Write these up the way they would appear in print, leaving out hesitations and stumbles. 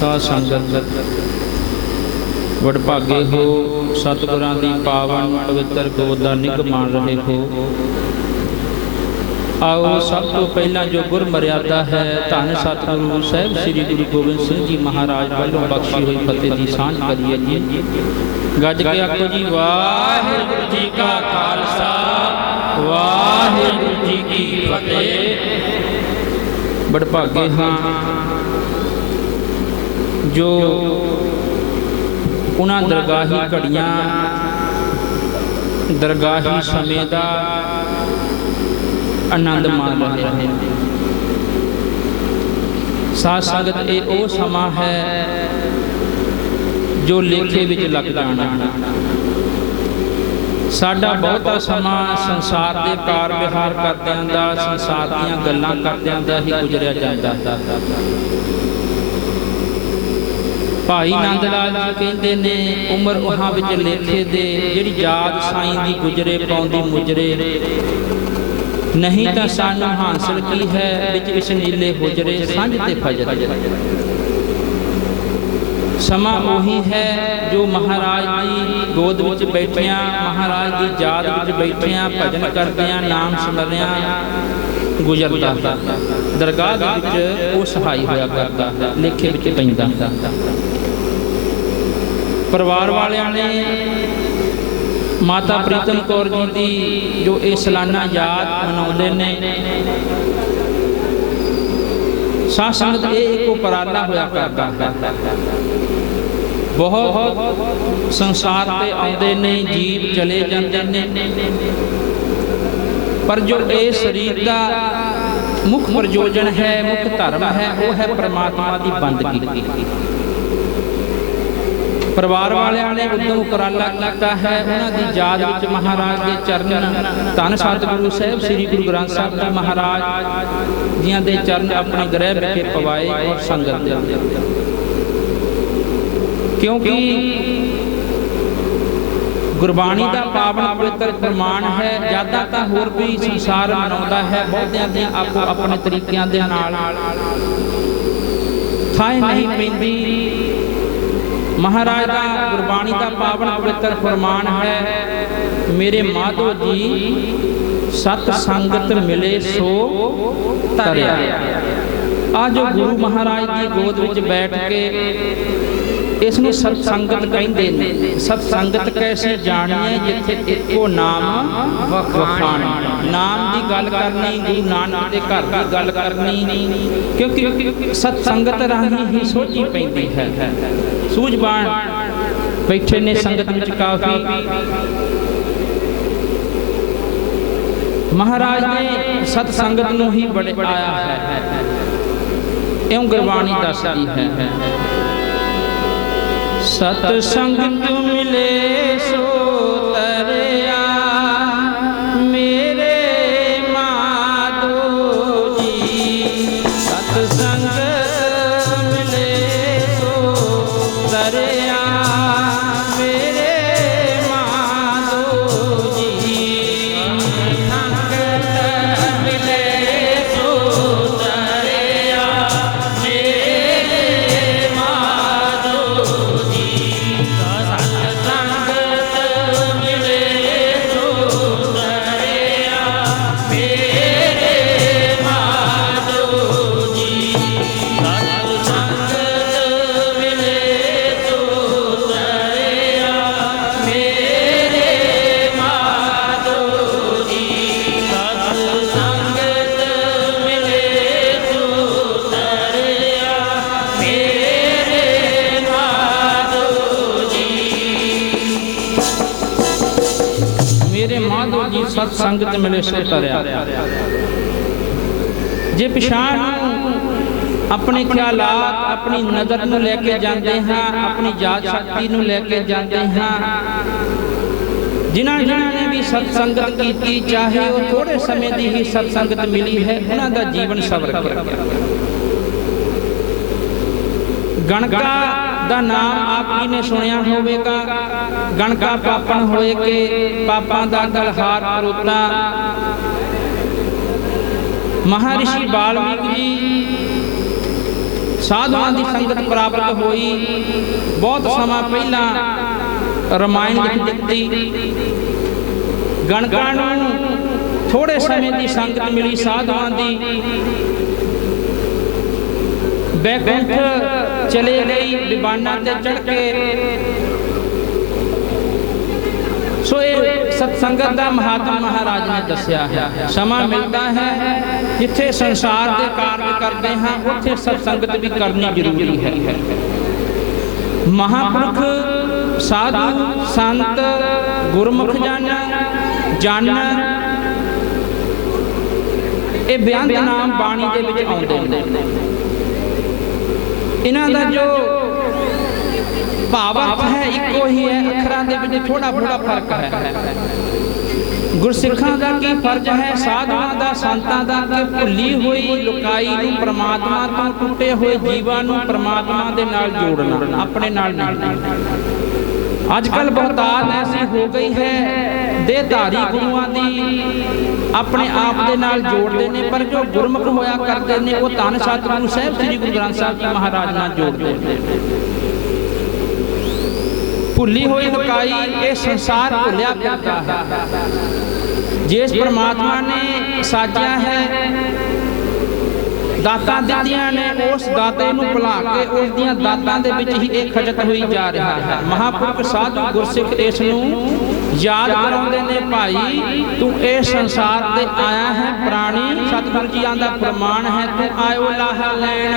ਸਾਧ ਸੰਗਤ ਵਡਭਾਗੇ ਹੋ, ਸਤਿਗੁਰਾਂ ਦੀ ਪਾਵਨ ਪਵਿੱਤਰ ਗੋਦ ਦਾ ਨਿੱਘ ਮਾਣ ਰਹੇ ਹੋ। ਆਓ ਸਭ ਤੋਂ ਪਹਿਲਾਂ ਜੋ ਗੁਰ ਮਰਿਆਦਾ ਹੈ ਧੰਨ ਸਤਿਗੁਰੂ ਸਾਹਿਬ ਸ੍ਰੀ ਗੁਰੂ ਗੋਬਿੰਦ ਸਿੰਘ ਜੀ ਮਹਾਰਾਜ ਵੱਲੋਂ ਬਖਸ਼ੀ ਹੋਈ ਫਤਿਹ ਦੀ ਸਾਂਝ ਕਰੀਏ ਜੀ। ਗੱਜ ਕੇ ਆਖੋ ਜੀ, ਵਾਹਿਗੁਰੂ ਜੀ ਕਾ ਖਾਲਸਾ, ਵਾਹਿਗੁਰੂ ਜੀ ਕੀ ਫਤਿਹ। ਵਡਭਾਗੇ ਹਾਂ ਜੋ ਉਹਨਾਂ ਦਰਗਾਹੀ ਘੜੀਆਂ, ਦਰਗਾਹੀ ਸਮੇਂ ਦਾ ਆਨੰਦ ਮਾਣ ਰਹੇ ਹਨ। ਸਾਧ ਸੰਗਤ, ਇਹ ਉਹ ਸਮਾਂ ਹੈ ਜੋ ਲੇਖੇ ਵਿੱਚ ਲੱਗ ਜਾਣਾ। ਸਾਡਾ ਬਹੁਤਾ ਸਮਾਂ ਸੰਸਾਰ ਦੇ ਕਾਰ ਵਿਹਾਰ ਕਰਦਿਆਂ ਦਾ, ਸੰਸਾਰ ਦੀਆਂ ਗੱਲਾਂ ਕਰਦਿਆਂ ਦਾ ਹੀ ਗੁਜ਼ਰਿਆ ਜਾਂਦਾ ਹੈ। ਭਾਈ ਨੰਦ ਲਾਲ ਜੀ ਕਹਿੰਦੇ ਨੇ, ਉਮਰ ਉਹਾਂ ਵਿੱਚ ਲੇਖੇ ਦੇ, ਜਿਹੜੀ ਯਾਦ ਸਾਈਂ ਦੀ ਗੁਜ਼ਰੇ ਪਾਉਂਦੀ ਮੁਜਰੇ, ਨਹੀਂ ਤਾਂ ਸਾਨੂੰ ਹਾਸਲ ਕੀ ਹੈ ਵਿੱਚ ਇਸ ਨੀਲੇ ਹੁਜਰੇ, ਸਾਂਝ ਤੇ ਫਜਰ। ਸਮਾਂ ਉਹੀ ਹੈ ਜੋ ਮਹਾਰਾਜ ਦੀ ਗੋਦ ਵਿੱਚ ਬੈਠਿਆਂ, ਮਹਾਰਾਜ ਦੀ ਯਾਦ ਵਿੱਚ ਬੈਠਿਆਂ, ਭਜਨ ਕਰਦਿਆਂ, ਨਾਮ ਸਿਮਰਿਆਂ ਗੁਜ਼ਰਦਾ ਹੈ। ਦਰਗਾਹ ਦੇ ਵਿੱਚ ਉਹ ਸਹਾਈ ਹੋਇਆ ਕਰਦਾ ਹੈ, ਲੇਖੇ ਵਿੱਚ ਪੈਂਦਾ। ਪਰਿਵਾਰ ਵਾਲਿਆਂ ਨੇ ਮਾਤਾ ਪ੍ਰੀਤਮ ਕੌਰ ਜੀ ਦੀ ਜੋ ਇਹ ਸਾਲਾਨਾ ਯਾਦ ਮਨਾਉਂਦੇ ਨੇ, ਸਾਧ ਸੰਗਤ ਇਹ ਇੱਕ ਉਪਰਾਲਾ ਹੋਇਆ ਕਰਦਾ ਹੈ। ਬਹੁਤ ਸੰਸਾਰ ਤੇ ਆਉਂਦੇ ਨੇ, ਜੀਵ ਚਲੇ ਜਾਂਦੇ ਨੇ, ਪਰ ਜੋ ਇਹ ਸਰੀਰ ਦਾ ਮੁੱਖ ਪ੍ਰਯੋਜਨ ਹੈ, ਮੁੱਖ ਧਰਮ ਹੈ, ਉਹ ਹੈ ਪਰਮਾਤਮਾ ਦੀ ਬੰਦਗੀ। ਪਰਿਵਾਰ ਵਾਲਿਆਂ ਨੇ ਉਦੋਂ ਉਪਰਾਲਾ ਕੀਤਾ ਹੈ, ਉਹਨਾਂ ਦੀ ਯਾਦ ਵਿੱਚ ਮਹਾਰਾਜ ਦੇ ਚਰਨ, ਧੰਨ ਸਤਿਗੁਰੂ ਸਾਹਿਬ ਸ੍ਰੀ ਗੁਰੂ ਗ੍ਰੰਥ ਸਾਹਿਬ ਜੀ ਮਹਾਰਾਜ ਜੀਆਂ ਦੇ ਚਰਨ ਆਪਣੇ ਗ੍ਰਹਿ ਵਿਖੇ ਪਵਾਏ ਔਰ ਸੰਗਤ ਦੇ। ਕਿਉਂਕਿ ਗੁਰਬਾਣੀ ਦਾ ਪਾਵਨ ਪਵਿੱਤਰ ਪ੍ਰਮਾਣ ਹੈ। ਜ਼ਿਆਦਾ ਤਾਂ ਹੋਰ ਵੀ ਸੰਸਾਰ ਮਨਾਉਂਦਾ ਹੈ, ਬਹੁਤਿਆਂ ਦੇ ਆਪੋ ਆਪਣੇ ਤਰੀਕਿਆਂ ਦੇ ਨਾਲ, ਥਾਂ ਨਹੀਂ ਪੈਂਦੀ। ਮਹਾਰਾਜ ਦਾ ਗੁਰਬਾਣੀ ਦਾ ਪਾਵਨ ਪਵਿੱਤਰ ਫਰਮਾਨ ਹੈ, ਮੇਰੇ ਮਾਧੋ ਜੀ ਸਤ ਸੰਗਤ ਮਿਲੇ ਸੋ ਤਰਿਆ। ਆ ਜੋ ਗੁਰੂ ਮਹਾਰਾਜ ਦੀ ਗੋਦ ਵਿੱਚ ਬੈਠ ਕੇ, ਇਸ ਨੂੰ ਸਤ ਸੰਗਤ ਕਹਿੰਦੇ ਨੇ। ਸਤ ਸੰਗਤ ਕੈਸੀ ਜਾਣੀਏ, ਜਿੱਥੇ ਇੱਕੋ ਨਾਮ ਵਖਾਣੀ। ਨਾਮ ਦੀ ਗੱਲ ਕਰਨੀ, ਗੁਰੂ ਨਾਨਕ ਦੇ ਘਰ ਦੀ ਗੱਲ ਕਰਨੀ, ਕਿਉਂਕਿ ਸਤ ਸੰਗਤ ਰਾਹੀਂ ਹੀ ਸੋਝੀ ਪੈਂਦੀ ਹੈ। ਸੂਝਵਾਨ ਬੈਠੇ ਨੇ ਸੰਗਤ ਵਿੱਚ ਕਾਫੀ। ਮਹਾਰਾਜ ਨੇ ਸਤ ਸੰਗਤ ਨੂੰ ਹੀ ਵਡਿਆਇਆ ਹੈ, ਇਉਂ ਗੁਰਬਾਣੀ ਦੱਸਦੀ ਹੈ। ਸਤ ਸੰਗਤ ਮਿਲੇ ਸੋ ਤਰਿਆ, ਮੇਰੇ ਮਾਧੋ ਜੀ। ਸਤ ਸੰਗਤ ਮਿਲੇ ਸੋ ਤਰਿਆ, ਮੇਰੇ ਮਾਧੋ ਜੀ। ਸੰਗਤ ਮਿਲੇ ਸੋ ਤਰਿਆ, ਮੇਰੇ ਮਾਧੋ ਜੀ। ਸਤ ਸੰਗਤ ਮਿਲੇ ਸੋ ਤਰਿਆ, ਮੇਰੇ ਮਾਧੋ ਜੀ। ਸਤ ਸੰਗਤ ਮਿਲੇ ਸੋ ਤਰਿਆ, ਮੇਰੇ ਮਾਧੋ ਜੀ। ਸਤ ਸੰਗਤ ਮਿਲੇ ਸੋ ਤਰਿਆ, ਮੇਰੇ ਮਾਧੋ ਜੀ। ਮੇਰੇ ਮਾਧੋ ਜੀ ਸਤ ਸੰਗਤ ਮਿਲੇ ਸੋ ਤਰਿਆ। ਜੇ ਪਛਾਣ ਆਪਣੇ ਖਿਆਲਾਤ, ਆਪਣੀ ਨਜ਼ਰ ਨੂੰ ਲੈ ਕੇ ਜਾਂਦੇ ਹਾਂ, ਆਪਣੀ ਯਾਦ ਸ਼ਕਤੀ ਨੂੰ ਲੈ ਕੇ ਜਾਂਦੇ ਹਾਂ, ਜਿਨ੍ਹਾਂ ਨੇ ਵੀ ਸਤ ਸੰਗਤ ਕੀਤੀ, ਚਾਹੇ ਉਹ ਥੋੜੇ ਸਮੇਂ ਦੀ ਹੀ ਸਤ ਸੰਗਤ ਮਿਲੀ ਹੈ, ਉਹਨਾਂ ਦਾ ਜੀਵਨ ਸਵਰ ਗਿਆ। ਗਣਕਾ ਦਾ ਨਾਮ ਆਪ ਜੀ ਨੇ ਸੁਣਿਆ ਹੋਵੇਗਾ। ਗਣਕਾ ਪਾਪਣ ਹੋਏ ਕਿ ਪਾਪਾਂ ਦਾ ਗਲਹਾਰ ਪਰੋਤਾ। ਮਹਾਰਿਸ਼ੀ ਵਾਲਮੀਕ ਜੀ ਸਾਧੂਆਂ ਦੀ ਸੰਗਤ ਪ੍ਰਾਪਤ ਹੋਈ। ਬਹੁਤ ਸਮਾਂ ਪਹਿਲਾਂ ਰਮਾਇਣ ਵਿੱਚ ਦਿੱਤੀ ਗਣਕਾਂ ਨੂੰ ਥੋੜੇ ਸਮੇਂ ਦੀ ਸੰਗਤ ਮਿਲੀ ਸਾਧੂਆਂ ਦੀ, ਬੈਕੁੰਠ ਚਲੇ ਗਈ ਵਿਮਾਨਾਂ ਤੇ ਚੜ੍ਹ ਕੇ। ਸੋ ਇਹ ਸਤਸੰਗਤ ਦਾ ਮਹਾਤਮ ਮਹਾਰਾਜ ਨੇ ਦੱਸਿਆ ਹੈ। ਸਮਾਂ ਮਿਲਦਾ ਹੈ ਜਿੱਥੇ ਸੰਸਾਰ ਦੇ ਕਾਰਜ ਕਰਦੇ ਹਾਂ ਉੱਥੇ ਸਤਸੰਗਤ ਵੀ ਕਰਨੀ ਜ਼ਰੂਰੀ ਹੈ। ਮਹਾਂਪੁਰਖ ਸਾਧੂ ਸੰਤ ਗੁਰਮੁਖ ਜਨ ਇਹ ਬੇਅੰਤ ਨਾਮ ਬਾਣੀ ਦੇ ਵਿੱਚ ਆਉਂਦੇ ਨੇ। ਇਹਨਾਂ ਦਾ ਜੋ ਭਾਵ ਅਰਥ ਹੈ ਇੱਕੋ ਹੀ ਹੈ, ਅੱਖਰਾਂ ਦੇ ਵਿੱਚ ਥੋੜਾ ਫਰਕ ਹੈ। ਗੁਰਸਿੱਖਾਂ ਦਾ ਕੀ ਫਰਜ਼ ਹੈ, ਸਾਧੂਆਂ ਦਾ ਸੰਤਾਂ ਦਾ, ਕਿ ਭੁੱਲੀ ਹੋਈ ਲੁਕਾਈ ਨੂੰ ਪ੍ਰਮਾਤਮਾ ਤੋਂ, ਟੁੱਟੇ ਹੋਏ ਜੀਵਾਂ ਨੂੰ ਪ੍ਰਮਾਤਮਾ ਦੇ ਨਾਲ ਜੋੜਨਾ, ਆਪਣੇ ਨਾਲ ਨਹੀਂ। ਅੱਜ ਕੱਲ੍ਹ ਬਹੁਤਾਤ ਐਸੀ ਹੋ ਗਈ ਹੈ, ਦੇਹਧਾਰੀ ਗੁਰੂਆਂ ਦੀ ਆਪਣੇ ਆਪ ਦੇ ਨਾਲ ਜੋੜਦੇ ਨੇ, ਪਰ ਜੋ ਗੁਰਮੁਖ ਹੋਇਆ ਕਰਦੇ ਨੇ ਉਹ ਧੰਨ ਸਤਿਗੁਰੂ ਸਾਹਿਬ ਸ੍ਰੀ ਗੁਰੂ ਗ੍ਰੰਥ ਸਾਹਿਬ ਜੀ ਮਹਾਰਾਜ ਨਾਲ ਜੋੜਦੇ ਨੇ। ਭੁੱਲੀ ਹੋਈ ਲੁਕਾਈ ਇਹ ਸੰਸਾਰ ਭੁੱਲਿਆ ਫਿਰਦਾ ਹੈ। ਜਿਸ ਪ੍ਰਮਾਤਮਾ ਨੇ ਸਾਜਿਆ ਹੈ, ਦਾਤਾਂ ਦਿੱਤੀਆਂ ਨੇ, ਉਸ ਦਾਤੇ ਨੂੰ ਭੁਲਾ ਕੇ ਉਸ ਦੀਆਂ ਦਾਤਾਂ ਦੇ ਵਿੱਚ ਹੀ ਇਹ ਖਜਤ ਹੋਈ ਜਾ ਰਿਹਾ ਹੈ। ਮਹਾਂਪੁਰਖ ਸਾਧੂ ਗੁਰਸਿੱਖ ਇਸ ਨੂੰ ਯਾਦ ਕਰਾਉਂਦੇ ਨੇ, ਭਾਈ ਤੂੰ ਇਸ ਸੰਸਾਰ ਤੇ ਆਇਆ ਹੈ ਪ੍ਰਾਣੀ, ਸਤਿਗੁਰੂ ਜੀਆਂ ਦਾ ਫਰਮਾਨ ਹੈ, ਤੂੰ ਆਇਓ ਲਾਹਾ ਲੈਣ,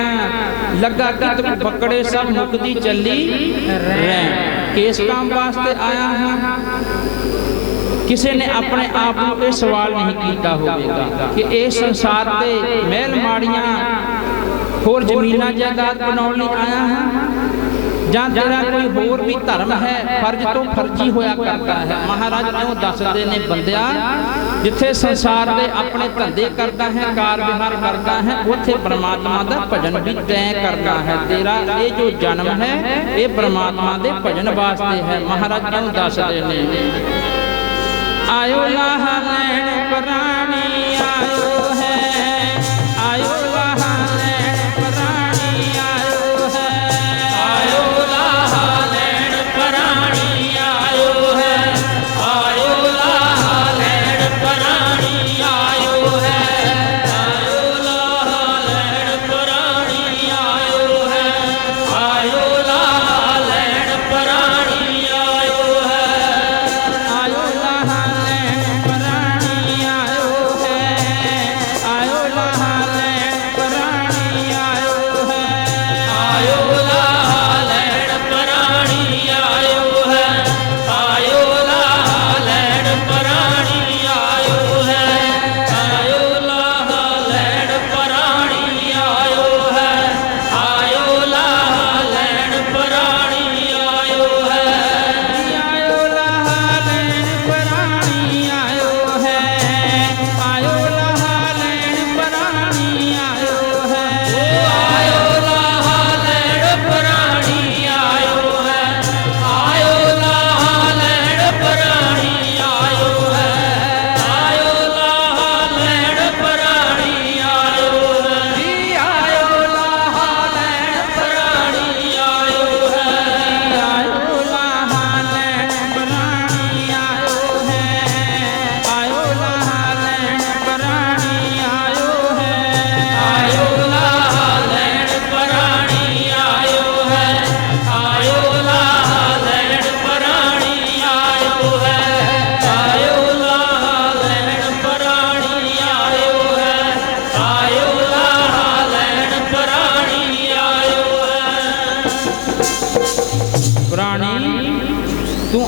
ਲੱਗਾ ਕਿ ਤੂੰ ਪਕੜੇ ਸਭ ਮੁਕਦੀ ਚੱਲੀ ਰਹਿਣ। ਕਿਸ ਕੰਮ ਵਾਸਤੇ ਆਇਆ ਹਾਂ? ਕਿਸੇ ਨੇ ਆਪਣੇ ਆਪ ਨੂੰ ਇਹ ਸਵਾਲ ਨਹੀਂ ਕੀਤਾ ਹੋਵੇਗਾ ਕਿ ਇਸ ਸੰਸਾਰ ਤੇ ਮਹਿਲ ਮਾੜੀਆਂ ਹੋਰ ਜ਼ਮੀਨਾਂ ਜਾਇਦਾਦ ਬਣਾਉਣ ਲਈ ਆਇਆ ਹਾਂ, ਜਾਂ ਤੇਰਾ ਕੋਈ ਹੋਰ ਵੀ ਧਰਮ ਹੈ, ਫਰਜ਼ ਤੋਂ ਫਰਜ਼ੀ ਹੋਇਆ ਕਰਦਾ ਹੈ। ਮਹਾਰਾਜ ਕਿਉਂ ਦੱਸਦੇ ਨੇ, ਬੰਦਿਆ ਜਿੱਥੇ ਸੰਸਾਰ ਦੇ ਆਪਣੇ ਧੰਦੇ ਕਰਦਾ ਹੈ, ਕਾਰ ਵਿਹਾਰ ਕਰਦਾ ਹੈ, ਉੱਥੇ ਪ੍ਰਮਾਤਮਾ ਦਾ ਭਜਨ ਵੀ ਤੈਂ ਕਰਨਾ ਹੈ। ਤੇਰਾ ਇਹ ਜੋ ਜਨਮ ਹੈ ਇਹ ਪ੍ਰਮਾਤਮਾ ਦੇ ਭਜਨ ਵਾਸਤੇ ਹੈ। ਮਹਾਰਾਜ ਕਿਉਂ ਦੱਸਦੇ ਨੇ, ਆਇਓ ਲਾਹਾ ਲੈਣ ਪ੍ਰਾਣੀ ਆਇਓ ਹੈ, ਆਇਓ ਲਾਹਾ ਲੈਣ ਪ੍ਰਾਣੀ ਆਇਓ ਹੈ, ਆਇਓ ਲਾਹਾ ਲੈਣ ਪ੍ਰਾਣੀ ਆਇਓ ਹੈ, ਆਇਓ ਲਾਹਾ ਲੈਣ ਪ੍ਰਾਣੀ ਆਇਓ ਹੈ, ਆਇਓ ਲਾਹਾ ਲੈਣ ਪ੍ਰਾਣੀ ਆਇਓ ਹੈ, ਆਇਓ ਲਾਹਾ ਲੈਣ ਪ੍ਰਾਣੀ ਆਇਓ ਹੈ, ਆਇਓ ਲਾਹਾ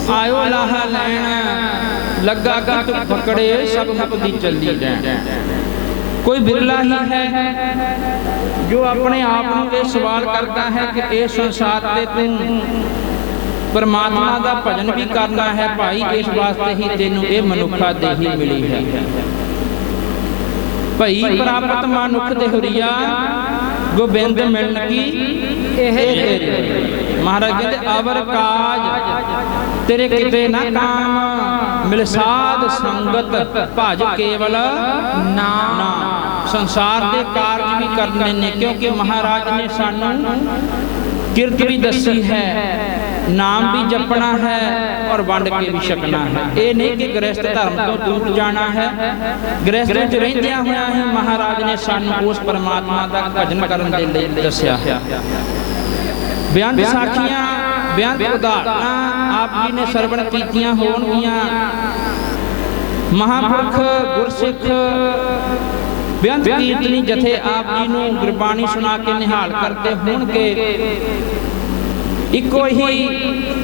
ਆਇਓ ਲਾਹਾ ਲੈਣ, ਲੱਗਾ ਕਿ ਤੂੰ ਪਕੜੇ ਸਭ ਮੁਕਦੀ ਚੱਲੀ ਰਹਿਣ। ਕੋਈ ਬਿਰਲਾ ਹੀ ਹੈ ਜੋ ਆਪਣੇ ਆਪ ਨੂੰ ਇਹ ਸਵਾਲ ਕਰਦਾ ਹੈ ਕਿ ਇਸ ਸੰਸਾਰ ਤੇ ਤੂੰ ਪਰਮਾਤਮਾ ਦਾ ਭਜਨ ਵੀ ਕਰਨਾ ਹੈ। ਭਾਈ ਇਸ ਵਾਸਤੇ ਹੀ ਤੈਨੂੰ ਇਹ ਮਨੁੱਖਾ ਦੇਹੀ ਮਿਲੀ ਹੈ। ਭਈ ਪ੍ਰਾਪਤ ਮਨੁੱਖ ਦੇਹੁਰੀਆ ਗੋਬਿੰਦ ਮਿਲਣ ਕੀ ਇਹ ਤੇਰੀ। ਮਹਾਰਾਜ ਕਹਿੰਦੇ ਅਵਰ ਕਾਜ ਤੇਰੇ ਕਿਤੇ ਨਾ ਕਾਮ, ਮਿਲ ਸਾਧ ਸੰਗਤ ਭਜ ਕੇਵਲ ਨਾਮ। ਸੰਸਾਰ ਦੇ ਕਾਰਜ ਵੀ ਕਰਨੇ ਨੇ, ਕਿਉਂਕਿ ਮਹਾਰਾਜ ਨੇ ਸਾਨੂੰ ਕਿਰਤ ਵੀ ਦੱਸੀ ਹੈ, ਨਾਮ ਵੀ ਜਪਣਾ ਹੈ ਔਰ ਵੰਡ ਕੇ ਵੀ ਛਕਣਾ ਹੈ। ਇਹ ਨਹੀਂ ਕਿ ਗ੍ਰਸਥ ਧਰਮ ਤੋਂ ਦੂਰ ਜਾਣਾ ਹੈ। ਗ੍ਰਸਥ ਵਿੱਚ ਰਹਿੰਦਿਆਂ ਹੋਇਆਂ ਹੀ ਮਹਾਰਾਜ ਨੇ ਸਾਨੂੰ ਉਸ ਪਰਮਾਤਮਾ ਦਾ ਭਜਨ ਕਰਨ ਦੇ ਲਈ ਦੱਸਿਆ ਹੈ। ਬੇਅੰਤ ਸਾਖੀਆਂ, ਬੇਅੰਤ ਉਦਾਹਰਣਾਂ ਆਪ ਜੀ ਨੇ ਸਰਵਣ ਕੀਤੀਆਂ ਹੋਣਗੀਆਂ। ਮਹਾਂਪੁਰਖ ਗੁਰਸਿੱਖ ਬੇਅੰਤ ਕੀਰਤਨੀ ਜਥੇ ਆਪ ਜੀ ਨੂੰ ਗੁਰਬਾਣੀ ਸੁਣਾ ਕੇ ਨਿਹਾਲ ਕਰਦੇ ਹੋਣਗੇ। ਇੱਕੋ ਹੀ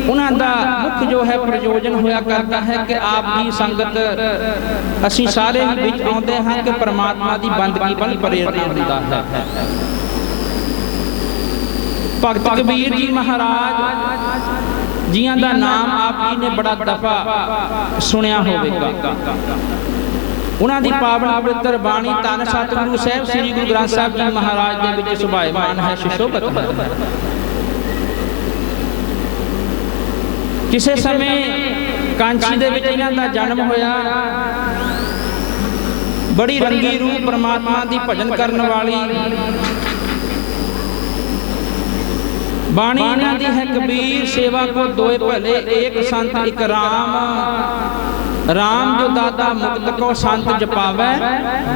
ਉਹਨਾਂ ਦਾ ਮੁੱਖ ਜੋ ਹੈ ਪ੍ਰਯੋਜਨ ਹੋਇਆ ਕਰਦਾ ਹੈ ਕਿ ਆਪ ਜੀ ਸੰਗਤ ਅਸੀਂ ਸਾਰੇ ਹੀ ਵਿੱਚ ਆਉਂਦੇ ਹਾਂ ਕਿ ਪਰਮਾਤਮਾ ਦੀ ਬੰਦਗੀ ਵੱਲ ਪ੍ਰੇਰਨਾ ਹੁੰਦਾ ਹੈ। ਭਗਤ ਕਬੀਰ ਜੀ ਮਹਾਰਾਜ ਜੀਆਂ ਦਾ ਨਾਮ ਆਪ ਜੀ ਨੇ ਬੜਾ ਦਫਾ ਸੁਣਿਆ ਹੋਵੇਗਾ। ਉਹਨਾਂ ਦੀ ਪਾਵਨ ਪਵਿੱਤਰ ਬਾਣੀ ਧੰਨ ਸਤਿਗੁਰੂ ਸਾਹਿਬ ਸ੍ਰੀ ਗੁਰੂ ਗ੍ਰੰਥ ਸਾਹਿਬ ਜੀ ਮਹਾਰਾਜ ਦੇ ਵਿੱਚ ਸੁਭਾਇਮਾਨ ਹੈ, ਸੁਸ਼ੋਭਿਤ ਹੈ। ਕਿਸੇ ਸਮੇਂ ਕਾਂਚੀ ਦੇ ਵਿੱਚ ਇਹਨਾਂ ਦਾ ਜਨਮ ਹੋਇਆ। ਬੜੀ ਰੰਗੀ ਰੂਪ ਪਰਮਾਤਮਾ ਦੀ ਭਜਨ ਕਰਨ ਵਾਲੀ ਬਾਣੀ ਇਹਨਾਂ ਦੀ ਹੈ। ਕਬੀਰ ਸੇਵਾ ਕੋ ਦੋਏ ਭਲੇ, ਏਕ ਸੰਤ ਇਕ ਰਾਮ, ਰਾਮ ਜੋ ਦਾਤਾ ਮੁਕਤ ਕੋ ਸੰਤ ਜਪਾਵੈ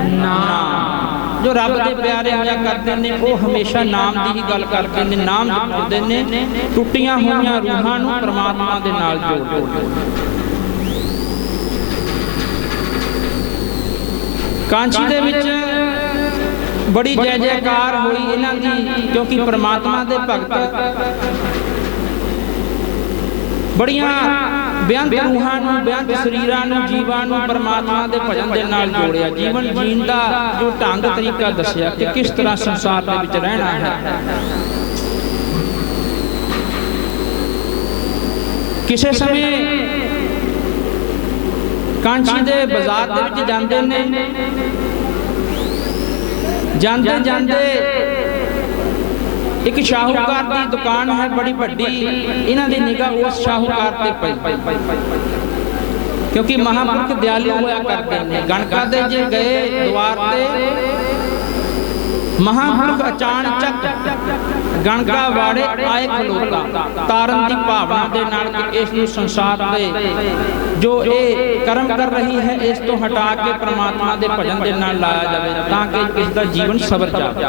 ਨਾਮ। ਜੋ ਰੱਬ ਦੇ ਪਿਆਰੇ ਹੋਇਆ ਕਰਦੇ ਨੇ ਉਹ ਹਮੇਸ਼ਾ ਨਾਮ ਦੀ ਹੀ ਗੱਲ ਕਰਦੇ ਨੇ, ਨਾਮ ਜਪਦੇ ਨੇ, ਟੁੱਟੀਆਂ ਹੋਈਆਂ ਰੂਹਾਂ ਨੂੰ ਪਰਮਾਤਮਾ ਦੇ ਨਾਲ ਜੋੜਦੇ ਨੇ। ਕਾਂਚੀ ਦੇ ਵਿੱਚ ਬੜੀ ਜੈ ਜੈਕਾਰ ਹੋਈ ਇਹਨਾਂ ਦੀ, ਕਿਉਂਕਿ ਪਰਮਾਤਮਾ ਦੇ ਭਗਤ ਬੜੀਆਂ ਬੇਅੰਤ ਰੂਹਾਂ ਨੂੰ, ਬੇਅੰਤ ਸਰੀਰਾਂ ਨੂੰ, ਜੀਵਾਂ ਨੂੰ ਪਰਮਾਤਮਾ ਦੇ ਭਜਨ ਦੇ ਨਾਲ ਜੋੜਿਆ। ਜੀਵਨ ਜੀਣ ਦਾ ਜੋ ਢੰਗ ਤਰੀਕਾ ਦੱਸਿਆ ਕਿ ਕਿਸ ਤਰ੍ਹਾਂ ਸੰਸਾਰ ਦੇ ਵਿੱਚ ਰਹਿਣਾ ਹੈ। ਕਿਸੇ ਸਮੇਂ ਕਾਂਚੀ ਦੇ ਬਾਜ਼ਾਰ ਦੇ ਵਿੱਚ ਜਾਂਦੇ ਨੇ। ਜਾਂਦੇ ਜਾਂਦੇ ਇੱਕ ਸ਼ਾਹੂਕਾਰ ਦੀ ਦੁਕਾਨ ਹੈ ਬੜੀ ਵੱਡੀ। ਇਹਨਾਂ ਦੀ ਨਿਗਾਹ ਉਸ ਸ਼ਾਹੂਕਾਰ ਤੇ ਪਈ, ਕਿਉਂਕਿ ਮਹਾਂਪੁਰਖ ਦਿਆਲੂ ਹੋਇਆ ਕਰਦੇ ਨੇ। ਗਣਕਾ ਦੇ ਜੇ ਗਏ ਦੁਆਰ ਤੇ, ਮਹਾਂਪੁਰਖ ਅਚਾਨਚਕ ਗਣਕਾ ਵਾੜੇ ਆਏ ਖਲੋਤਾ, ਤਾਰਨ ਦੀ ਭਾਵਨਾ ਦੇ ਨਾਲ ਕਿ ਇਸ ਨੂੰ ਸੰਸਾਰ ਦੇ ਜੋ ਇਹ ਕਰਮ ਕਰ ਰਹੀ ਹੈ ਇਸ ਤੋਂ ਹਟਾ ਕੇ ਪਰਮਾਤਮਾ ਦੇ ਭਜਨ ਦੇ ਨਾਲ ਲਾਇਆ ਜਾਵੇ, ਤਾਂ ਕਿ ਇਸ ਦਾ ਜੀਵਨ ਸਬਰ ਜਾਵੇ।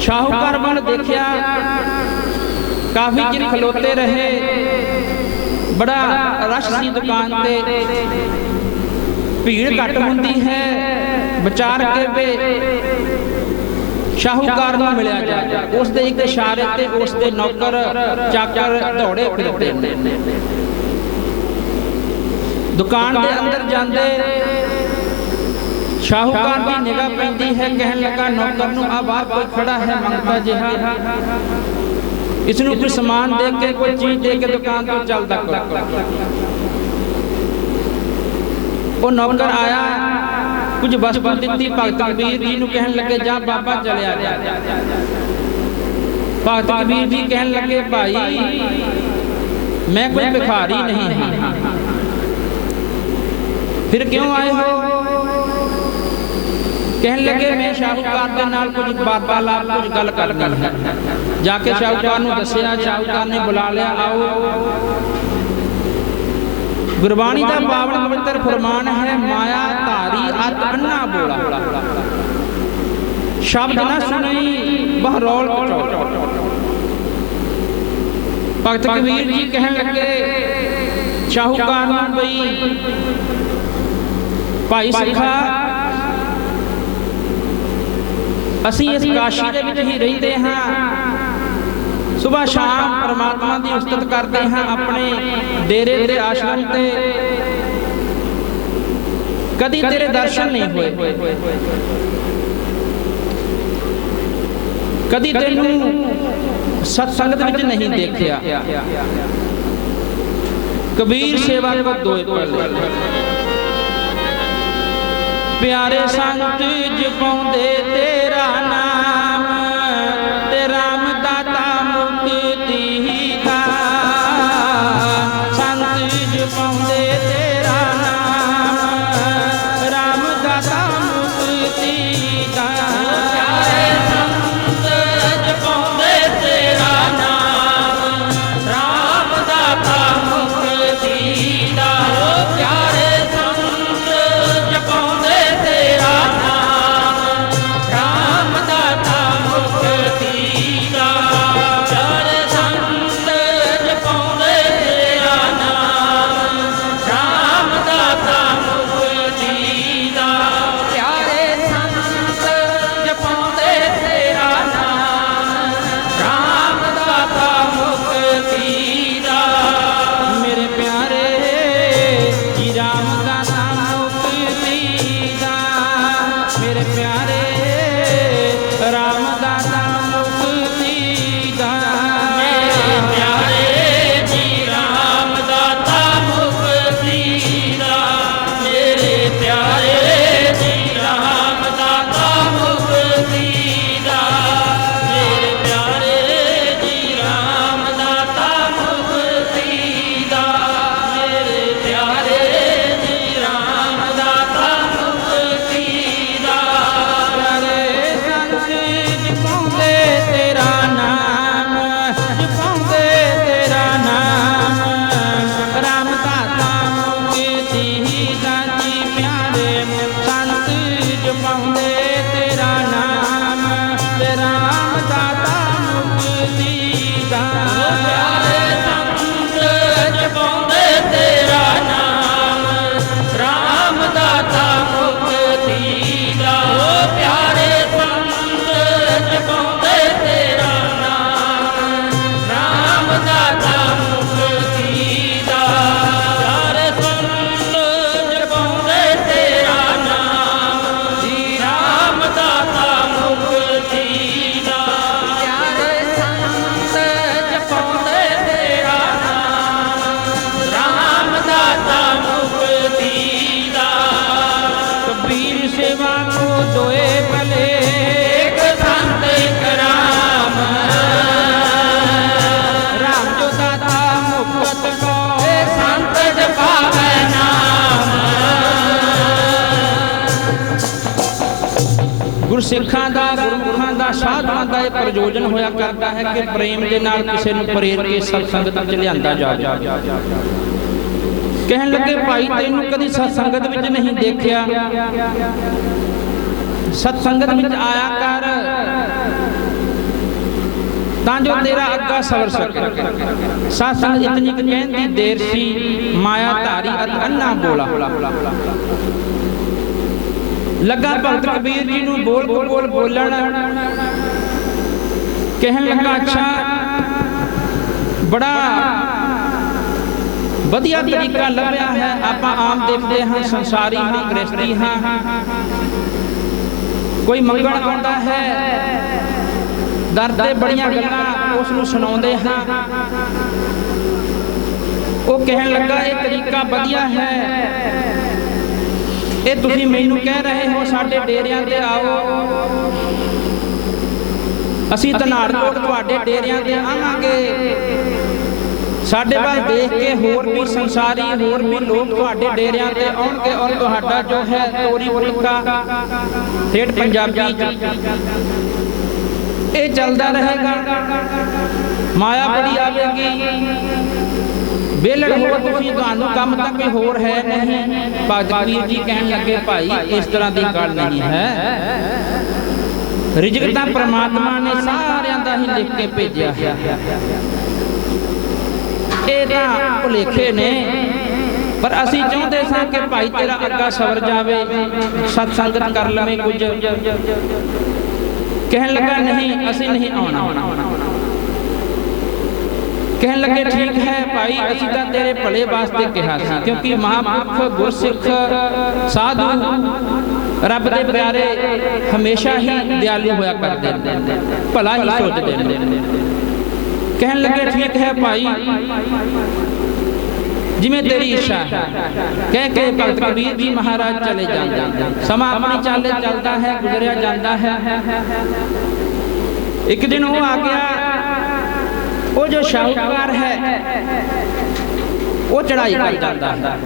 ਸ਼ਾਹੂਕਾਰ ਵੱਲ ਦੇਖਿਆ, ਕਾਫੀ ਚਿਰ ਖਲੋਤੇ ਰਹੇ। ਬੜਾ ਰਸ਼ ਸੀ ਦੁਕਾਨ ਤੇ, ਭੀੜ ਘੱਟ ਹੁੰਦੀ ਹੈ। ਵਿਚਾਰ ਕੇ ਵੇ ਸ਼ਾਹੂਕਾਰ ਨੂੰ ਮਿਲਿਆ ਜਾਏ। ਉਸ ਦੇ ਇੱਕ ਇਸ਼ਾਰੇ ਤੇ ਉਸ ਦੇ ਨੌਕਰ ਚਾਕਰ ਦੌੜੇ ਫਿਰਦੇ ਨੇ। ਦੁਕਾਨ ਦੇ ਅੰਦਰ ਜਾਂਦੇ ਸ਼ਾਹੂਕਾਰ ਦੀ ਨਿਗਾਹ ਪੈਂਦੀ ਹੈ। ਕਹਿਣ ਲੱਗਾ ਨੌਕਰ ਨੂੰ, ਆ ਬਾਹਰ ਕੋਈ ਖੜਾ ਹੈ ਮੰਗਤਾ ਜਿਹਾ, ਇਸ ਨੂੰ ਕੋਈ ਸਮਾਨ ਦੇ ਕੇ, ਕੋਈ ਚੀਜ਼ ਦੇ ਕੇ ਦੁਕਾਨ ਤੋਂ ਚੱਲਦਾ ਕਰੋ। ਉਹ ਨੌਕਰ ਆਇਆ, ਕੁਝ ਵਸਤੂ ਦਿੱਤੀ ਭਗਤ ਕਬੀਰ ਜੀ ਨੂੰ। ਕਹਿਣ ਲੱਗੇ ਜਾ ਬਾਬਾ ਚਲਿਆ ਜਾ। ਭਗਤ ਕਬੀਰ ਜੀ ਕਹਿਣ ਲੱਗੇ ਭਾਈ ਮੈਂ ਕੋਈ ਭਿਖਾਰੀ ਨਹੀਂ ਹਾਂ, ਫਿਰ ਕਿਉਂ ਆਏ ਹੋ? ਕਹਿਣ ਲੱਗੇ ਮੈਂ ਸ਼ਾਹੂਕਾਰ ਦੇ ਨਾਲ ਕੁਝ ਵਾਰਤਾਲਾਪ, ਕੁਝ ਗੱਲ ਕਰਨੀ ਹੈ। ਜਾ ਕੇ ਸ਼ਾਹੂਕਾਰ ਨੂੰ ਦੱਸਿਆ। ਸ਼ਾਹੂਕਾਰ ਨੇ ਬੁਲਾ ਲਿਆ, ਆਓ। ਗੁਰਬਾਣੀ ਦਾ ਪਾਵਨ ਪਵਿੱਤਰ ਫਰਮਾਨ ਹੈ, ਮਾਇਆ ਧਾਰੀ ਅਤ ਅੰਨਾ ਬੋਲਾ, ਸ਼ਬਦ ਨਾ ਸੁਣੀ ਬਹਰੌਲ ਕਚੌੜ। ਭਗਤ ਕਬੀਰ ਜੀ ਕਹਿਣ ਲੱਗੇ ਸ਼ਾਹੂਕਾਰ ਨੂੰ, ਬਈ ਭਾਈ ਸਿੱਖਾ ਅਸੀਂ ਇਸ ਕਾਸ਼ੀ ਦੇ ਵਿੱਚ ਹੀ ਰਹਿੰਦੇ ਹਾਂ। ਸੁਬਾਹ ਸ਼ਾਮ ਪਰਮਾਤਮਾ ਦੀ ਉਸਤਤ ਕਰਦੇ ਹਾਂ ਆਪਣੇ ਡੇਰੇ ਤੇ, ਆਸ਼ਰਮ ਤੇ। ਕਦੀ ਤੇਰੇ ਦਰਸ਼ਨ ਨਹੀਂ ਹੋਏ, ਕਦੀ ਤੈਨੂੰ ਸਤਸੰਗਤ ਵਿੱਚ ਨਹੀਂ ਦੇਖਿਆ। ਕਬੀਰ ਸੇਵਾ ਕੋ ਦੋਏ ਭਲੇ, ਪਿਆਰੇ ਸੰਤ ਜਪਾਉਂਦੇ ਤੇਰਾ ਨਾਮ, ਤੇ ਰਾਮ ਦਾਤਾ ਮੁਕਤੀ ਦਾ। ਸੰਤ ਜਪਾਉਂਦੇ ਤੇਰਾ ਨਾਮ, ਰਾਮ ਦਾਤਾ ਮੁਕਤੀ कबीर सेवा को दोए भले, एक संत एक राम, राम जो दाता मुक्त को, संत जपावे नाम। ਗੁਰਸਿੱਖਾਂ ਦਾ, ਗੁਰਮੁਖਾਂ ਦਾ, ਸਾਧੂਆਂ ਦਾ ਇਹ ਪ੍ਰਯੋਜਨ ਹੋਇਆ ਕਰਦਾ ਹੈ ਕਿ ਪ੍ਰੇਮ ਦੇ ਨਾਲ ਕਿਸੇ ਨੂੰ ਪ੍ਰੇਰ ਕੇ ਸਤਸੰਗਤ ਵਿੱਚ ਲਿਆਂਦਾ ਜਾਵੇ। ਕਹਿਣ ਲੱਗੇ ਭਾਈ ਤੈਨੂੰ ਕਦੀ ਸਤਸੰਗਤ ਵਿੱਚ ਨਹੀਂ ਦੇਖਿਆ, ਸਤਸੰਗਤ ਵਿੱਚ ਆਇਆ ਕਰ ਤਾਂ ਜੋ ਤੇਰਾ ਅੱਗਾ ਸਵਰ ਸਕੇ। ਸਤਸੰਗ ਇਤਨੀ ਕੁ ਕਹਿੰਦੀ ਦੇਰ ਸੀ, ਮਾਇਆ ਧਾਰੀ ਅਤ ਅੰਨਾ ਬੋਲਾ। ਲੱਗਾ ਭਗਤ ਕਬੀਰ ਜੀ ਨੂੰ ਬੋਲ ਬੋਲ ਬੋਲਣ, ਕਹਿਣ ਲੱਗਾ ਅੱਛਾ ਬੜਾ ਵਧੀਆ ਤਰੀਕਾ ਲੱਭਿਆ ਹੈ। ਆਪਾਂ ਆਮ ਦੇਖਦੇ ਹਾਂ ਸੰਸਾਰੀ ਹਾਂ, ਗ੍ਰਸਤੀ ਹਾਂ, ਕੋਈ ਮੰਗਣ ਆਉਂਦਾ ਹੈ ਦਰ ਤੇ ਬੜੀਆਂ ਗੱਲਾਂ ਉਸ ਨੂੰ ਸੁਣਾਉਂਦੇ ਹਾਂ। ਉਹ ਕਹਿਣ ਲੱਗਾ ਇਹ ਤਰੀਕਾ ਵਧੀਆ ਹੈ, ਇਹ ਤੁਸੀਂ ਮੈਨੂੰ ਕਹਿ ਰਹੇ ਹੋ ਸਾਡੇ ਡੇਰਿਆਂ ਤੇ ਆਓ, ਅਸੀਂ ਧਨਾੜਕੋਟ ਤੁਹਾਡੇ ਡੇਰਿਆਂ ਤੇ ਆਵਾਂਗੇ। ਸਾਡੇ ਵੱਲ ਦੇਖ ਕੇ ਹੋਰ ਵੀ ਸੰਸਾਰੀ, ਹੋਰ ਵੀ ਲੋਕ ਤੁਹਾਡੇ ਡੇਰਿਆਂ ਤੇ ਆਉਣਗੇ ਔਰ ਤੁਹਾਡਾ ਜੋ ਹੈ ਤੋਰੀ ਫੁਲਕਾ ਠੇਠ ਪੰਜਾਬੀ ਇਹ ਚੱਲਦਾ ਰਹੇਗਾ। ਮਾਇਆ ਬੜੀ ਆਵੇਗੀ, ਬੇਲੜ ਹੋ ਤੁਸੀਂ, ਤੁਹਾਨੂੰ ਕੰਮ ਤਾਂ ਕੋਈ ਹੋਰ ਹੈ ਨਹੀਂ। ਭਗਤ ਕਬੀਰ ਜੀ ਕਹਿਣ ਲੱਗੇ ਭਾਈ ਇਸ ਤਰ੍ਹਾਂ ਦੀ ਗੱਲ ਨਹੀਂ ਹੈ, ਰਿਜ਼ਕ ਤਾਂ ਪ੍ਰਮਾਤਮਾ ਨੇ ਸਾਰਿਆਂ ਦਾ ਹੀ ਲਿਖ ਕੇ ਭੇਜਿਆ ਹੈ। ਇਹ ਤਾਂ ਭੁਲੇਖੇ ਨੇ, ਪਰ ਅਸੀਂ ਚਾਹੁੰਦੇ ਸਾਂ ਕਿ ਭਾਈ ਤੇਰਾ ਅੱਗਾ ਸਵਰ ਜਾਵੇ, ਸਤਸੰਗਤ ਕਰ ਲਵੇਂ ਕੁਝ। ਕਹਿਣ ਲੱਗਾ ਨਹੀਂ ਅਸੀਂ ਨਹੀਂ ਆਉਣਾ। ਕਹਿਣ ਲੱਗੇ ਠੀਕ ਹੈ ਭਾਈ ਅਸੀਂ ਤਾਂ ਤੇਰੇ ਭਲੇ ਵਾਸਤੇ ਕਿਹਾ ਸੀ, ਕਿਉਂਕਿ ਮਹਾਂਪੁਰਖ ਗੁਰਸਿੱਖ ਸਾਧੂ ਰੱਬ ਦੇ ਪਿਆਰੇ ਹਮੇਸ਼ਾ ਹੀ ਦਿਆਲੂ ਹੋਇਆ ਕਰਦੇ ਨੇ, ਭਲਾ ਹੀ ਸੋਚਦੇ ਨੇ। ਕਹਿਣ ਲੱਗੇ ਠੀਕ ਹੈ ਭਾਈ ਜਿਵੇਂ ਤੇਰੀ ਇੱਛਾ ਹੈ। ਕਹਿ ਕੇ ਭਗਤ ਕਬੀਰ ਜੀ ਮਹਾਰਾਜ ਚਲੇ ਜਾਂਦੇ। ਸਮਾਂ ਆਪਣੀ ਚਾਲੇ ਚੱਲਦਾ ਹੈ, ਗੁਜ਼ਰਿਆ ਜਾਂਦਾ ਹੈ। ਇੱਕ ਦਿਨ ਉਹ ਆ ਗਿਆ, ਉਹ ਜੋ ਸ਼ਾਹੂਕਾਰ ਹੈ ਉਹ ਚੜਾਈ ਕਰ ਜਾਂਦਾ ਹੈ,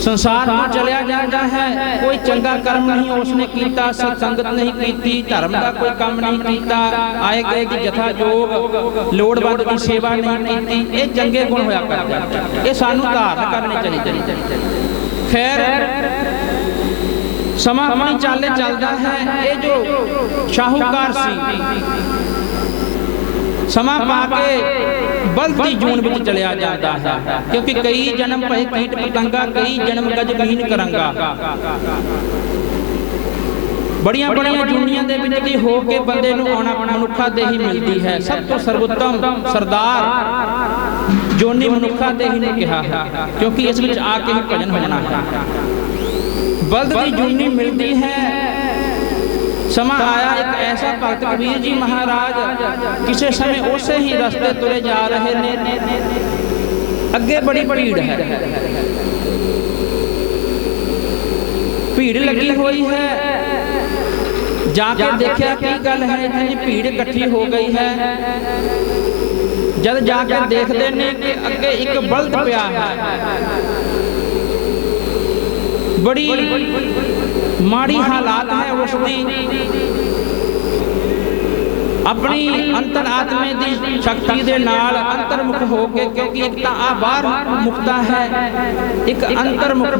ਸੰਸਾਰ ਤੋਂ ਚਲਿਆ ਜਾਂਦਾ ਹੈ। ਕੋਈ ਚੰਗਾ ਕਰਮ ਨਹੀਂ ਉਸਨੇ ਕੀਤਾ, ਸਤਸੰਗਤ ਨਹੀਂ ਕੀਤੀ, ਧਰਮ ਦਾ ਕੋਈ ਕੰਮ ਨਹੀਂ ਕੀਤਾ, ਆਏ ਗਏ ਦੀ ਜਥਾ ਜੋਗ ਲੋੜਵੰਦ ਦੀ ਸੇਵਾ ਨਹੀਂ ਕੀਤੀ। ਇਹ ਚੰਗੇ ਗੁਣ ਹੋਇਆ ਕਰਦੇ, ਇਹ ਸਾਨੂੰ ਧਾਰਨ ਕਰਨੇ ਚਾਹੀਦੇ। ਖੈਰ ਸਮਾਂ ਆਪਣੀ ਚਾਲੇ ਚੱਲਦਾ ਹੈ। ਇਹ ਜੋ ਸ਼ਾਹੂਕਾਰ ਸੀ ਸਮਾਂ ਪਾ ਕੇ ਬਲਦ ਦੀ ਜੂਨ ਵਿੱਚ ਚਲਿਆ ਜਾਂਦਾ ਹੈ, ਕਿਉਂਕਿ ਕਈ ਜਨਮ ਭਏ ਕੀਟ ਪਤੰਗਾ, ਕਈ ਜਨਮ ਗਜਬੀਨ ਕਰਾਂਗਾ। ਬੜੀਆਂ ਬੜੀਆਂ ਜੂਨੀਆਂ ਦੇ ਵਿੱਚ ਦੀ ਹੋ ਕੇ ਬੰਦੇ ਨੂੰ ਆਉਣਾ ਮਨੁੱਖਾ ਦੇਹੀ ਮਿਲਦੀ ਹੈ। ਸਭ ਤੋਂ ਸਰਵੋਤਮ ਸਰਦਾਰ ਜੋਨੀ ਮਨੁੱਖਾ ਦੇਹੀ ਨੇ ਕਿਹਾ ਹੈ, ਕਿਉਂਕਿ ਇਸ ਵਿੱਚ ਆ ਕੇ ਹੀ ਭਜਨ ਹੋਣਾ ਹੈ। ਬਲਦ ਦੀ ਜੂਨੀ ਮਿਲਦੀ ਹੈ। ਸਮਾਂ ਆਇਆ ਇੱਕ ਐਸਾ ਭਗਤ ਕਬੀਰ ਜੀ ਮਹਾਰਾਜ ਕਿਸੇ ਸਮੇਂ ਉਸੇ ਹੀ ਰਸਤੇ ਤੁਰੇ ਜਾ ਰਹੇ ਨੇ, ਅੱਗੇ ਬੜੀ ਭੀੜ ਹੈ, ਭੀੜ ਲੱਗੀ ਹੋਈ ਹੈ। ਜਾ ਕੇ ਦੇਖਿਆ ਕੀ ਗੱਲ ਹੈ, ਇਤਨੀ ਭੀੜ ਇਕੱਠੀ ਹੋ ਗਈ ਹੈ। ਜਦ ਜਾ ਕੇ ਦੇਖਦੇ ਨੇ ਕਿ ਅੱਗੇ ਇੱਕ ਬਲਦ ਪਿਆ ਹੈ, ਬੜੀ ਮਾੜੀ ਹਾਲਾਤ ਹੈ ਉਸ ਦੀ। ਆਪਣੀ ਅੰਤਰ ਆਤਮੇ ਦੀ ਸ਼ਕਤੀ ਦੇ ਨਾਲ ਅੰਤਰਮੁਖ ਹੋ ਕੇ, ਕਿਉਂਕਿ ਇੱਕ ਤਾਂ ਆ ਬਾਹਰ ਮੁਕਤਾ ਹੈ, ਇੱਕ ਅੰਤਰਮੁਖ।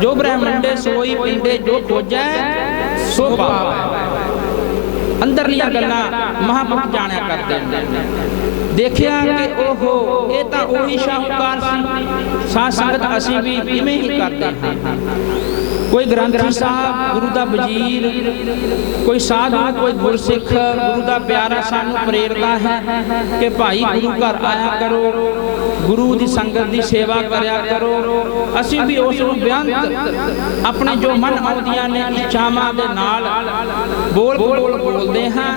ਜੋ ਬ੍ਰਹਮੰਡੇ ਸੋਈ ਪਿੰਡੇ, ਜੋ ਖੋਜੈ ਸੋ ਪਾਵੈ। ਅੰਦਰਲੀਆਂ ਗੱਲਾਂ ਮਹਾਂਪੁਰਖ ਜਾਣਿਆ ਕਰਦੇ ਨੇ। ਦੇਖਿਆ ਕਿ ਓਹੋ ਇਹ ਤਾਂ ਉਹੀ ਸ਼ਾਹੂਕਾਰ ਸੀ। ਸਾਧ ਸੰਗਤ ਅਸੀਂ ਵੀ ਇਵੇਂ ਹੀ ਕਰਦੇ ਹਾਂ। ਕੋਈ ਗ੍ਰੰਥੀ ਸਾਹਿਬ, ਗੁਰੂ ਦਾ ਵਜ਼ੀਰ, ਕੋਈ ਸਾਧੂ, ਕੋਈ ਗੁਰਸਿੱਖ, ਗੁਰੂ ਦਾ ਪਿਆਰਾ ਸਾਨੂੰ ਪ੍ਰੇਰਦਾ ਹੈ ਕਿ ਭਾਈ ਗੁਰੂ ਘਰ ਆਇਆ ਕਰੋ, ਗੁਰੂ ਦੀ ਸੰਗਤ ਦੀ ਸੇਵਾ ਕਰਿਆ ਕਰੋ। ਅਸੀਂ ਵੀ ਉਸ ਨੂੰ ਬਿਆੰਤ ਆਪਣੇ ਜੋ ਮਨ ਆਉਂਦੀਆਂ ਨੇ ਇੱਛਾਵਾਂ ਦੇ ਨਾਲ ਬੋਲਦੇ ਹਾਂ।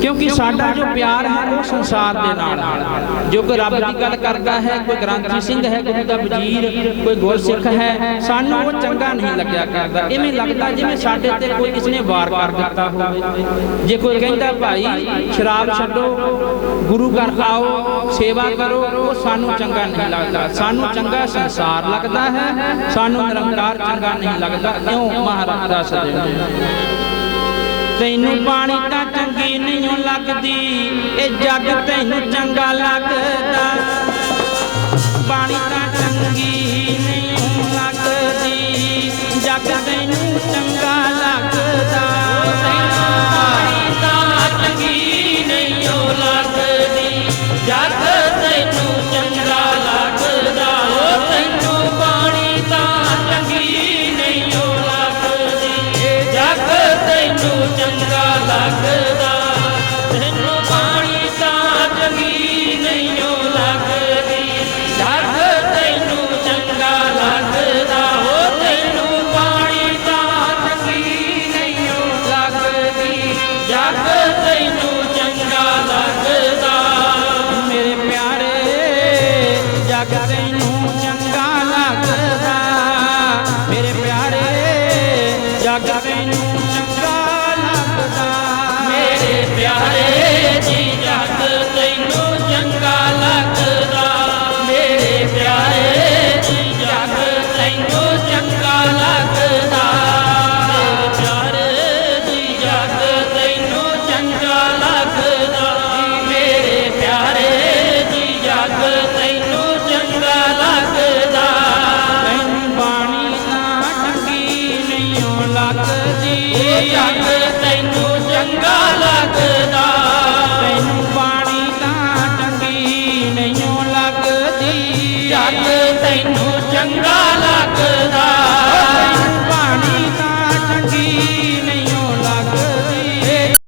ਕਿਉਂਕਿ ਸਾਡਾ ਜੋ ਪਿਆਰ ਹੈ ਉਹ ਸੰਸਾਰ ਦੇ ਨਾਲ ਹੈ। ਜੋ ਕੋਈ ਰੱਬ ਦੀ ਗੱਲ ਕਰਦਾ ਹੈ, ਕੋਈ ਗ੍ਰੰਥੀ ਸਿੰਘ ਹੈ, ਗੁਰੂ ਦਾ ਵਜ਼ੀਰ, ਕੋਈ ਗੁਰਸਿੱਖ ਹੈ, ਸਾਨੂੰ ਉਹ ਚੰਗਾ ਨਹੀਂ ਲੱਗਿਆ ਕਰਦਾ। ਇਵੇਂ ਲੱਗਦਾ ਜਿਵੇਂ ਸਾਡੇ ਤੇ ਕੋਈ ਕਿਸੇ ਨੇ ਵਾਰ ਕਰ ਦਿੱਤਾ ਹੋਵੇ। ਜੇ ਕੋਈ ਕਹਿੰਦਾ ਭਾਈ ਸ਼ਰਾਬ ਛੱਡੋ, ਗੁਰੂ ਘਰ ਆਓ, ਸੇਵਾ ਕਰੋ, ਉਹ ਸਾਨੂੰ ਚੰਗਾ ਨਹੀਂ ਲੱਗਦਾ। ਸਾਨੂੰ ਚੰਗਾ ਸੰਸਾਰ ਲੱਗਦਾ ਹੈ, ਸਾਨੂੰ ਨਿਰੰਕਾਰ ਚੰਗਾ ਨਹੀਂ ਲੱਗਦਾ। ਕਿਉਂ? ਮਹਾਰਾਜ ਦੱਸਦੇ ਨੇ, ਤੈਨੂੰ ਬਾਣੀ ਤਾਂ ਚੰਗੀ ਨਹੀਂ ਲੱਗਦੀ, ਇਹ ਜੱਗ ਤੈਨੂੰ ਚੰਗਾ ਲੱਗਦਾ। ਬਾਣੀ ਤਾਂ ਚੰਗੀ ਨਹੀਂ ਲੱਗਦੀ, ਜੱਗ ਤੈਨੂੰ ਚੰਗਾ ਲੱਗਦਾ। ਤੈਨੂੰ ਬਾਣੀ ਤਾਂ ਚੰਗੀ ਨਹੀਂ ਲੱਗਦੀ, ਜੱਗ ਤੈਨੂੰ ਚੰਗਾ ਲੱਗਦਾ। ਉਹ ਤੈਨੂੰ ਬਾਣੀ ਤਾਂ ਚੰਗੀ ਨਹੀਂ ਲੱਗਦੀ, ਜੱਗ ਤੈਨੂੰ ਚੰਗਾ ਲੱਗਦਾ। ਤੈਨੂੰ ਬਾਣੀ ਤਾਂ ਚੰਗੀ ਨਹੀਂ ਲੱਗਦੀ, ਜੱਗ ਤੈਨੂੰ ਚੰਗਾ ਲੱਗਦਾ। ਉਹ ਤੈਨੂੰ ਬਾਣੀ ਤਾਂ ਚੰਗੀ ਨਹੀਂ ਲੱਗਦੀ, ਜੱਗ ਤੈਨੂੰ ਚੰਗਾ ਲੱਗਦਾ। ਮੇਰੇ ਪਿਆਰੇ ਜੱਗ ਤੈਨੂੰ ਚੰਗਾ ਲੱਗਦਾ। ਮੇਰੇ ਪਿਆਰੇ ਜੱਗ ਤੈਨੂੰ ਚੰਗਾ ਲੱਗਦਾ। ਮੇਰੇ ਪਿਆਰੇ ਜੀ ਜੱਗ ਤੈਨੂੰ ਚੰਗਾ ਲੱਗਦਾ। ਮੇਰੇ ਪਿਆਰੇ ਜੀ ਜੱਗ ਤੈਨੂੰ ਚੰਗਾ ਲੱਗਦਾ। ਮੇਰੇ ਪਿਆਰੇ ਜੀ ਜੱਗ ਤੈਨੂੰ ਚੰਗਾ ਲੱਗਦਾ। ਮੇਰੇ ਪਿਆਰੇ ਜੀ ਜੱਗ ਤੈਨੂੰ ਚੰਗਾ ਲੱਗਦਾ। ਤੈਨੂੰ ਬਾਣੀ ਤਾਂ ਚੰਗੀ ਨਹੀਂ ਲੱਗਦੀ, ਉਹ ਜੱਗ ਤੈਨੂੰ ਚੰਗਾ ਲੱਗਦਾ। ਤੈਨੂੰ ਬਾਣੀ ਤਾਂ ਚੰਗੀ ਨਹੀਂ ਲੱਗਦੀ, ਜੱਗ ਤੈਨੂੰ ਚੰਗਾ